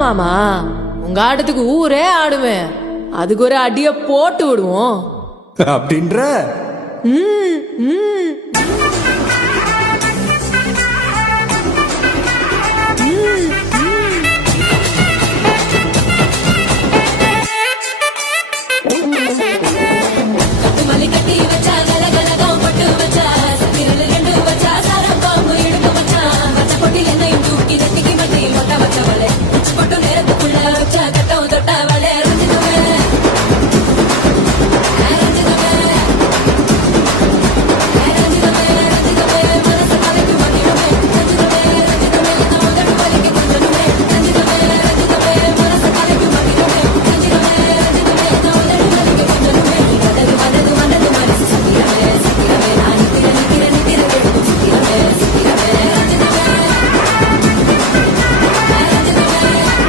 மாமா உங்க ஆட்டத்துக்கு ஊரே ஆடுவேன். அதுக்கு ஒரு அடிய போட்டு விடுவோம் அப்படின்ற ம், ம்.